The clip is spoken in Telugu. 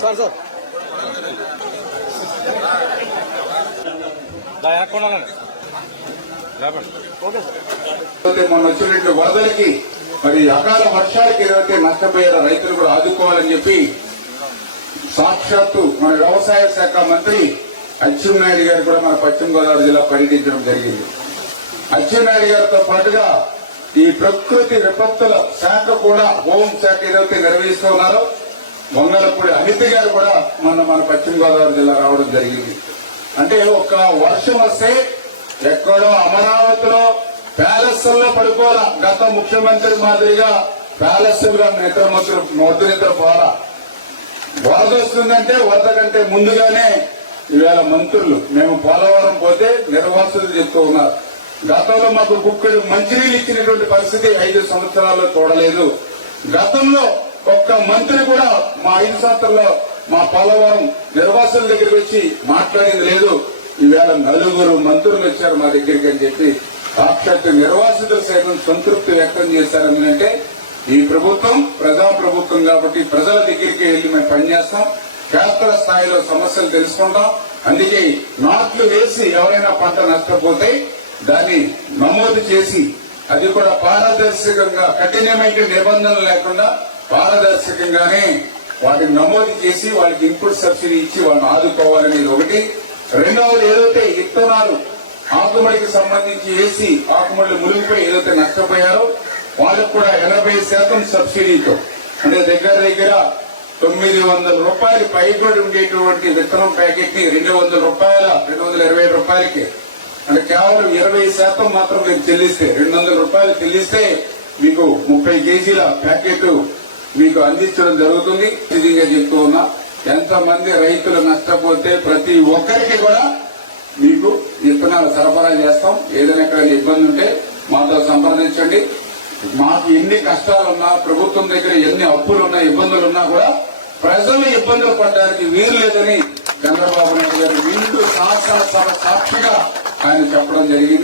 Sir sir. మొన్న వచ్చినట్టు వరదలకి మరి అకాల వర్షాలకి ఏదైతే నష్టపోయారో రైతులు కూడా ఆదుకోవాలని చెప్పి సాక్షాత్తు మన వ్యవసాయ శాఖ మంత్రి అచ్చెన్నాయుడు గారు కూడా మన పశ్చిమ గోదావరి జిల్లా పర్యటించడం జరిగింది. అచ్చెన్నాయుడు గారితో పాటుగా ఈ ప్రకృతి విపత్తుల శాఖ కూడా హోం శాఖ ఏదైతే నిర్వహిస్తూ ఉన్నారో మంగళపూడి అనిత గారు కూడా మన మన పశ్చిమ గోదావరి జిల్లా రావడం జరిగింది. అంటే ఒక వర్షం వస్తే ఎక్కడో అమరావతిలో ప్యాలెస్లో పడుకోవాలా గత ముఖ్యమంత్రి మాదిరిగా ప్యాలెస్లో నిద్ర మొద్దు నిద్ర పోరా వరద వస్తుందంటే వరద కంటే ముందుగానే ఈవేళ మంత్రులు మేము పోలవరం పోతే నిర్వాసులు చెప్తూ ఉన్నారు. గతంలో మాకు కుక్కడు మంచినీళ్ళు ఇచ్చినటువంటి పరిస్థితి ఐదు సంవత్సరాల్లో చూడలేదు గతంలో ఒక్క మంత్రి కూడా మా ఐదు శాతంలో మా పోలవరం నిర్వాసుల దగ్గరికి వచ్చి మాట్లాడింది లేదు. ఈవేళ నలుగురు మంత్రులు వచ్చారు మా దగ్గరికి అని చెప్పి సాక్షాత్ నిర్వాసితులు సైతం సంతృప్తి వ్యక్తం చేశారని అంటే ఈ ప్రభుత్వం ప్రజా ప్రభుత్వం కాబట్టి ప్రజల దగ్గరికి వెళ్ళి మేము పనిచేస్తాం. క్షేత్ర స్థాయిలో సమస్యలు తెలుసుకుంటాం. అందుకే నాట్లు వేసి ఎవరైనా పంట నష్టపోతే దాన్ని నమోదు చేసి అది కూడా పారదర్శకంగా కఠినమైన నిబంధనలు లేకుండా పారదర్శకంగానే వాటిని నమోదు చేసి వాళ్ళకి ఇన్పుట్ సబ్సిడీ ఇచ్చి వాళ్ళని ఆదుకోవాలనేది ఒకటి. రెండవది ఏదైతే విత్తనాలు ఆకుమడికి సంబంధించి వేసి ఆకుమడి మునిగిపోయి ఏదైతే నష్టపోయారో వాళ్ళకు కూడా ఎనభై శాతం సబ్సిడీతో అంటే దగ్గర దగ్గర తొమ్మిది వందల రూపాయలు పైబడి ఉండేటువంటి విత్తనం ప్యాకెట్ని రెండు వందల రూపాయల రెండు వందల ఇరవై ఐదు రూపాయలకి. అంటే కేవలం ఇరవై శాతం మాత్రం మీరు చెల్లిస్తే రెండు వందల రూపాయలు చెల్లిస్తే మీకు ముప్పై కేజీల ప్యాకెట్ మీకు అందించడం జరుగుతుంది. నిజంగా చెప్తూ ఉన్నా ఎంతమంది రైతులు నష్టపోతే ప్రతి ఒక్కరికి కూడా మీకు విత్తనాలు సరఫరా చేస్తాం. ఏదైనా ఎక్కడైనా ఇబ్బంది ఉంటే మాతో సంప్రదించండి. మాకు ఎన్ని కష్టాలున్నా ప్రభుత్వం దగ్గర ఎన్ని అప్పులున్నా ఇబ్బందులున్నా కూడా ప్రజలు ఇబ్బందులు పడడానికి వీలు లేదని చంద్రబాబు నాయుడు గారు వీళ్ళు శాసనసభ సాక్షిగా ఆయన చెప్పడం జరిగింది.